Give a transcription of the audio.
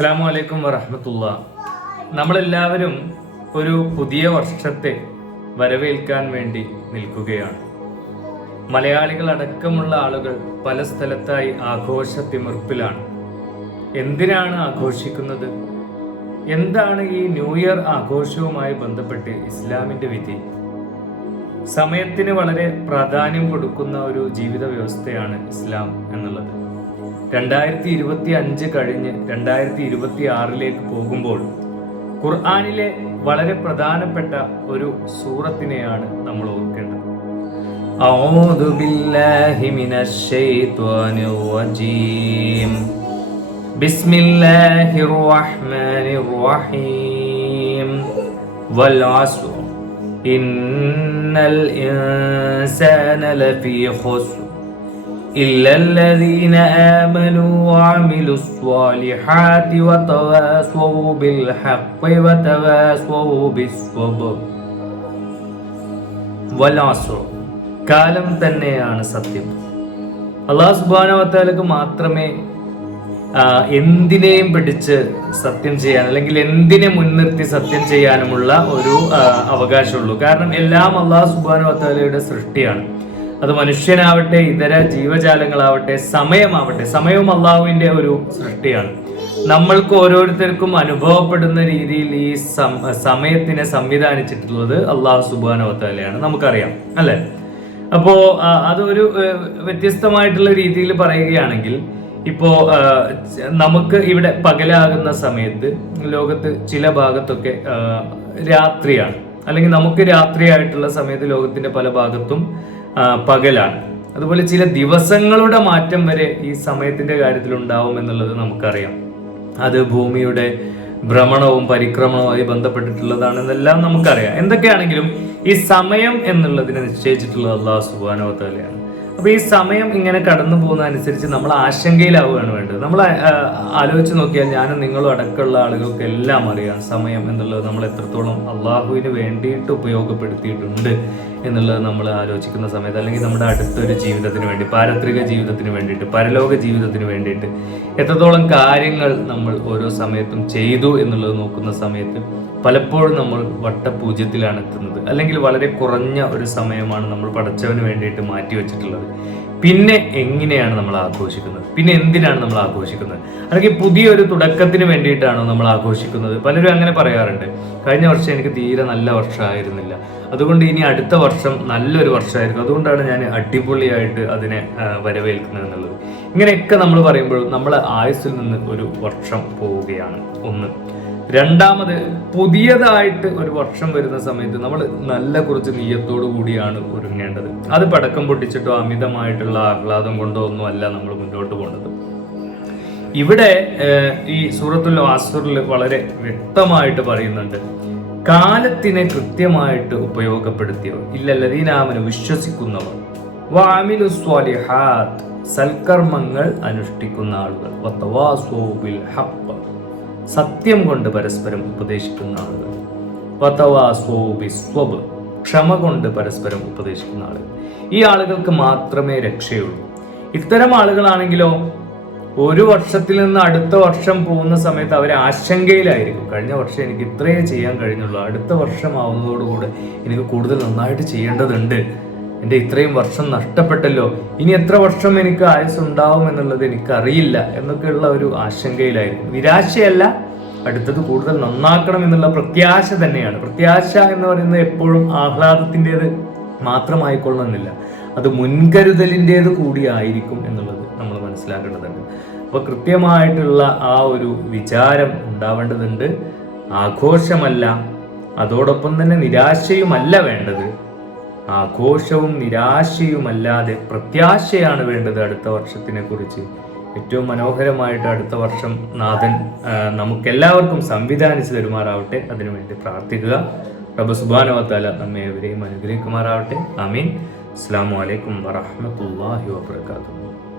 അസ്സാം വലൈക്കും വറഹമത്തുള്ള. നമ്മളെല്ലാവരും ഒരു പുതിയ വർഷത്തെ വരവേൽക്കാൻ വേണ്ടി നിൽക്കുകയാണ്. മലയാളികൾ അടക്കമുള്ള ആളുകൾ പല സ്ഥലത്തായി ആഘോഷ തിമിർപ്പിലാണ് എന്തിനാണ് ആഘോഷിക്കുന്നത്? എന്താണ് ഈ ന്യൂ ഇയർ ആഘോഷവുമായി ബന്ധപ്പെട്ട് ഇസ്ലാമിന്റെ വിധി? സമയത്തിന് വളരെ പ്രാധാന്യം കൊടുക്കുന്ന ഒരു ജീവിത വ്യവസ്ഥയാണ് ഇസ്ലാം എന്നുള്ളത്. രണ്ടായിരത്തി ഇരുപത്തി അഞ്ച് കഴിഞ്ഞ് രണ്ടായിരത്തി ഇരുപത്തി ആറിലേക്ക് പോകുമ്പോൾ ഖുർആാനിലെ വളരെ പ്രധാനപ്പെട്ട ഒരു സൂറത്തിനെയാണ് നമ്മൾ ഓർക്കേണ്ടത് أعوذ بالله من الشيطان الرجيم بسم الله الرحمن الرحيم والعصر إن الإنسان لفي خسر إلا الذين آمنوا وعملوا الصالحات وتواصوا بالحق وتواصوا بالصبر والعصر കാലം തന്നെയാണ് സത്യം അള്ളാഹു സുബാനവത്താലക്ക് മാത്രമേ ആ, എന്തിനേയും പിടിച്ച് സത്യം ചെയ്യാൻ അല്ലെങ്കിൽ എന്തിനെ മുൻനിർത്തി സത്യം ചെയ്യാനുമുള്ള ഒരു ആ, അവകാശമുള്ളൂ കാരണം എല്ലാം അള്ളാഹു സുബാനവത്താലയുടെ സൃഷ്ടിയാണ് അത് മനുഷ്യനാവട്ടെ ഇതര ജീവജാലങ്ങളാവട്ടെ സമയമാവട്ടെ. സമയവും അള്ളാഹുവിന്റെ ഒരു സൃഷ്ടിയാണ്. നമ്മൾക്ക് ഓരോരുത്തർക്കും അനുഭവപ്പെടുന്ന രീതിയിൽ ഈ സമയത്തിനെ സംവിധാനിച്ചിട്ടുള്ളത് അള്ളാഹു സുബാനവത്തലയാണ് നമുക്കറിയാം അല്ലെ? അപ്പോ അതൊരു വ്യത്യസ്തമായിട്ടുള്ള രീതിയിൽ പറയുകയാണെങ്കിൽ ഇപ്പോ നമുക്ക് ഇവിടെ പകലാകുന്ന സമയത്ത് ലോകത്ത് ചില ഭാഗത്തൊക്കെ രാത്രിയാണ്. അല്ലെങ്കിൽ നമുക്ക് രാത്രിയായിട്ടുള്ള സമയത്ത് ലോകത്തിന്റെ പല ഭാഗത്തും പകലാണ്. അതുപോലെ ചില ദിവസങ്ങളുടെ മാറ്റം വരെ ഈ സമയത്തിന്റെ കാര്യത്തിൽ ഉണ്ടാവും എന്നുള്ളത് നമുക്കറിയാം. അത് ഭൂമിയുടെ ഭ്രമണവും പരിക്രമണവുമായി ബന്ധപ്പെട്ടിട്ടുള്ളതാണെന്നെല്ലാം നമുക്കറിയാം. എന്തൊക്കെയാണെങ്കിലും ഈ സമയം എന്നുള്ളതിനെ നിശ്ചയിച്ചിട്ടുള്ളത് അള്ളാഹു സുബാനോ തലയാണ് അപ്പൊ ഈ സമയം ഇങ്ങനെ കടന്നു പോകുന്ന അനുസരിച്ച് നമ്മൾ ആശങ്കയിലാവുകയാണ് വേണ്ടത്. നമ്മൾ ആലോചിച്ച് നോക്കിയാൽ ഞാനും നിങ്ങളും അടക്കമുള്ള ആളുകൾക്ക് എല്ലാം അറിയാം സമയം എന്നുള്ളത് നമ്മൾ എത്രത്തോളം അള്ളാഹുവിന് വേണ്ടിയിട്ട് ഉപയോഗപ്പെടുത്തിയിട്ടുണ്ട് എന്നുള്ളത് നമ്മൾ ആലോചിക്കുന്ന സമയത്ത് അല്ലെങ്കിൽ നമ്മുടെ അടുത്തൊരു ജീവിതത്തിന് വേണ്ടി പാരത്രിക ജീവിതത്തിന് വേണ്ടിയിട്ട് പരലോക ജീവിതത്തിന് വേണ്ടിയിട്ട് എത്രത്തോളം കാര്യങ്ങൾ നമ്മൾ ഓരോ സമയത്തും ചെയ്തു എന്നുള്ളത് നോക്കുന്ന സമയത്ത് പലപ്പോഴും നമ്മൾ വട്ടപൂജ്യത്തിലാണ് എത്തുന്നത്. അല്ലെങ്കിൽ വളരെ കുറഞ്ഞ ഒരു സമയമാണ് നമ്മൾ പടച്ചവന് വേണ്ടിയിട്ട് മാറ്റി വെച്ചിട്ടുള്ളത് പിന്നെ എങ്ങനെയാണ് നമ്മൾ ആഘോഷിക്കുന്നത്? പിന്നെ എന്തിനാണ് നമ്മൾ ആഘോഷിക്കുന്നത്? അല്ലെങ്കിൽ പുതിയൊരു തുടക്കത്തിന് വേണ്ടിയിട്ടാണോ നമ്മൾ ആഘോഷിക്കുന്നത്? പലരും അങ്ങനെ പറയാറുണ്ട്. കഴിഞ്ഞ വർഷം എനിക്ക് തീരെ നല്ല വർഷമായിരുന്നില്ല. അതുകൊണ്ട് ഇനി അടുത്ത വർഷം നല്ലൊരു വർഷമായിരിക്കും. അതുകൊണ്ടാണ് ഞാൻ അടിപൊളിയായിട്ട് അതിനെ വരവേൽക്കുന്നത് എന്നുള്ളത്. ഇങ്ങനെയൊക്കെ നമ്മൾ പറയുമ്പോഴും നമ്മൾ ആയുസ്സിൽ നിന്ന് ഒരു വർഷം പോവുകയാണ് ഒന്ന്. രണ്ടാമത് പുതിയതായിട്ട് ഒരു വർഷം വരുന്ന സമയത്ത് നമ്മൾ നല്ല കുറച്ച് നീയത്തോടു കൂടിയാണ് ഒരുങ്ങേണ്ടത്. അത് പടക്കം പൊട്ടിച്ചിട്ടോ അമിതമായിട്ടുള്ള ആഹ്ലാദം കൊണ്ടോ ഒന്നും അല്ല നമ്മൾ മുന്നോട്ട് പോകേണ്ടത് ഇവിടെ ഈ സൂറത്തുൽ ആസുറിൽ വളരെ വ്യക്തമായിട്ട് പറയുന്നുണ്ട്. കാലത്തിനെ കൃത്യമായിട്ട് ഉപയോഗപ്പെടുത്തിയവർ ഇല്ലല്ലതീനാമന് വിശ്വസിക്കുന്നവർ. വാമിലു സ്വാലിഹാത്ത്. സൽക്കർമ്മങ്ങൾ അനുഷ്ഠിക്കുന്ന ആളുകൾ. സത്യം കൊണ്ട് പരസ്പരം ഉപദേശിക്കുന്ന ആളുകൾ. വതവാസോ ക്ഷമ കൊണ്ട് പരസ്പരം ഉപദേശിക്കുന്ന ആളുകൾ. ഈ ആളുകൾക്ക് മാത്രമേ രക്ഷയുള്ളൂ. ഇത്തരം ആളുകളാണെങ്കിലോ ഒരു വർഷത്തിൽ നിന്ന് അടുത്ത വർഷം പോകുന്ന സമയത്ത് അവർ ആശങ്കയിലായിരിക്കും. കഴിഞ്ഞ വർഷം എനിക്ക് ഇത്രയേ ചെയ്യാൻ കഴിഞ്ഞുള്ളൂ. അടുത്ത വർഷം ആവുന്നതോടുകൂടെ എനിക്ക് കൂടുതൽ നന്നായിട്ട് ചെയ്യേണ്ടതുണ്ട്. എന്റെ ഇത്രയും വർഷം നഷ്ടപ്പെട്ടല്ലോ. ഇനി എത്ര വർഷം എനിക്ക് ആയുസ് ഉണ്ടാവും എന്നുള്ളത് എനിക്കറിയില്ല എന്നൊക്കെയുള്ള ഒരു ആശങ്കയിലായിരുന്നു. നിരാശയല്ല അടുത്തത് കൂടുതൽ നന്നാക്കണം എന്നുള്ള പ്രത്യാശ തന്നെയാണ്. പ്രത്യാശ എന്ന് പറയുന്നത് എപ്പോഴും ആഹ്ലാദത്തിന്റെത് മാത്രമായിക്കൊള്ളണമെന്നില്ല. അത് മുൻകരുതലിന്റെത് കൂടിയായിരിക്കും എന്നുള്ളത് നമ്മൾ മനസ്സിലാക്കേണ്ടതുണ്ട്. അപ്പോൾ കൃത്യമായിട്ടുള്ള ആ ഒരു വിചാരം ഉണ്ടാവേണ്ടതുണ്ട്. ആഘോഷമല്ല അതോടൊപ്പം തന്നെ നിരാശയുമല്ല വേണ്ടത്. ആഘോഷവും നിരാശയുമല്ലാതെ പ്രത്യാശയാണ് വേണ്ടത് അടുത്ത വർഷത്തിനെ കുറിച്ച് ഏറ്റവും മനോഹരമായിട്ട് അടുത്ത വർഷം നാഥൻ നമുക്കെല്ലാവർക്കും സംവിധാനിച്ചു തരുമാറാവട്ടെ. അതിനുവേണ്ടി പ്രാർത്ഥിക്കുക. റബ്ബ് സുബാനവത്താല നമ്മെ എവരെയും അനുഗ്രഹിക്കുമാറാവട്ടെ. അമീൻ അസ്സാം വലൈക്കും വറഹമത്തല്ലാഹി വാബർക്കാത്തു